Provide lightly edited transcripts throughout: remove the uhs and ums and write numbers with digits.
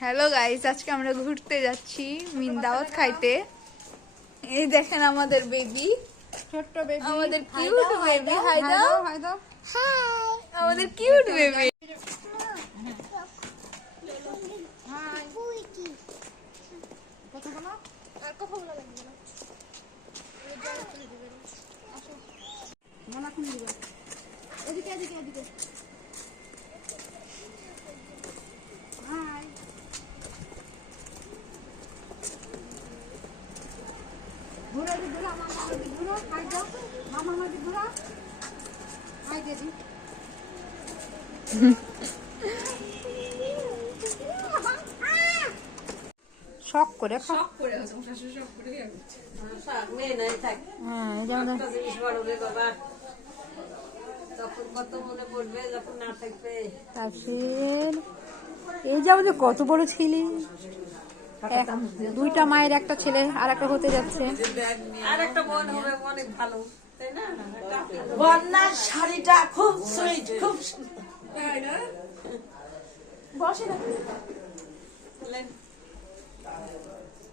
Hello guys, আজকে আমরা ঘুরতে যাচ্ছি দাওয়াত খাইতে। এই দেখেন আমাদের বেবি, ছোট্ট বেবি, আমাদের কিউট বেবি। হাই দাও, হাই দাও, হাই। আমাদের কিউট বেবি। হাই কথা বলো, আর কথা বলা লাগবে না। আসো, গলা খুলে দিবে। এদিকে এদিকে এদিকে। হাই, ঘুরে দি ঘুরা, মামা দি ঘুরা, হাই দাও, মামা দি ঘুরা, হাই দিদি। শখ করে শখ করে আছে, শাশুড়ি শখ করে দিয়ে আছে। মেয়ে নাই থাক। হ্যাঁ, এই যেমন একটা জিনিস বড় রে বাবা, তখন কত মনে পড়বে যখন না থাকবে। তারপর এই যে আমাদের কত বড় ছেলে, দুইটা মায়ের একটা ছেলে আর একটা হতে যাচ্ছে। আর একটা বোন হবে, অনেক ভালো, তাই না? বন্যার শাড়িটা খুব সুইট, খুব বসে না,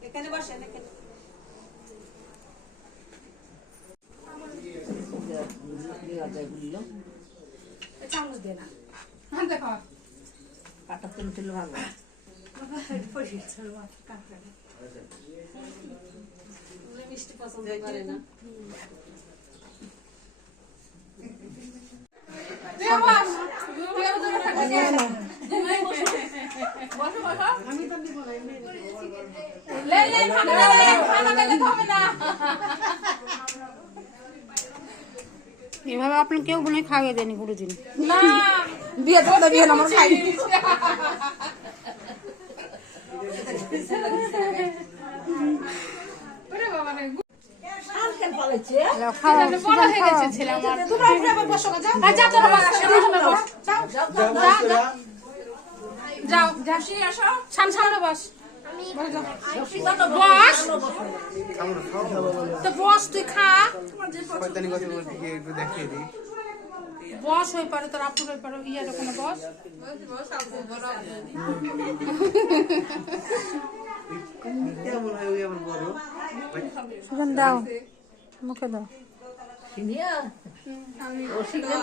এখানে বসেন, এখানে চামচ দিয়ে না, দেখো কাটা তুলে তুলে ভালো মিষ্টি পছন্দ করে না। এভাবে আপনি কেউ মনে হয় খাইয়ে দেয়নি গুরুদিন। না, বিয়ে তো বিয়ে আমার খাই বড় হয়ে গেছে ছেলে আমার। যাও ঝাঁসি আসো, সামনে বস, বস তো বস, তুই খা, বস হয়ে পারে তোর আপু হয়ে পারে, ইয়ে ওখানে বস। সুজন দাও, মুখে দাও।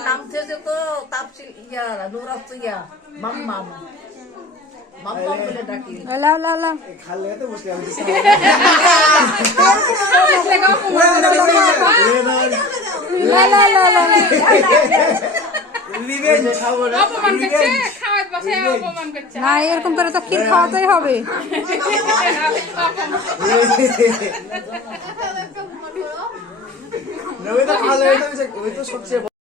নাম থেকে তো তাপসি ইয়া নুরাত ইয়া মাম্মাম মাম্মাম বলে ডাকি। লাও লাও লাও, লা লা লা লা। অপমান করছে, খাওয়ার বসে অপমান করছে। না, এরকম করে তো ক্ষীর খাওয়াতেই হবে। ওই তো ভালো, ওই তো সবচেয়ে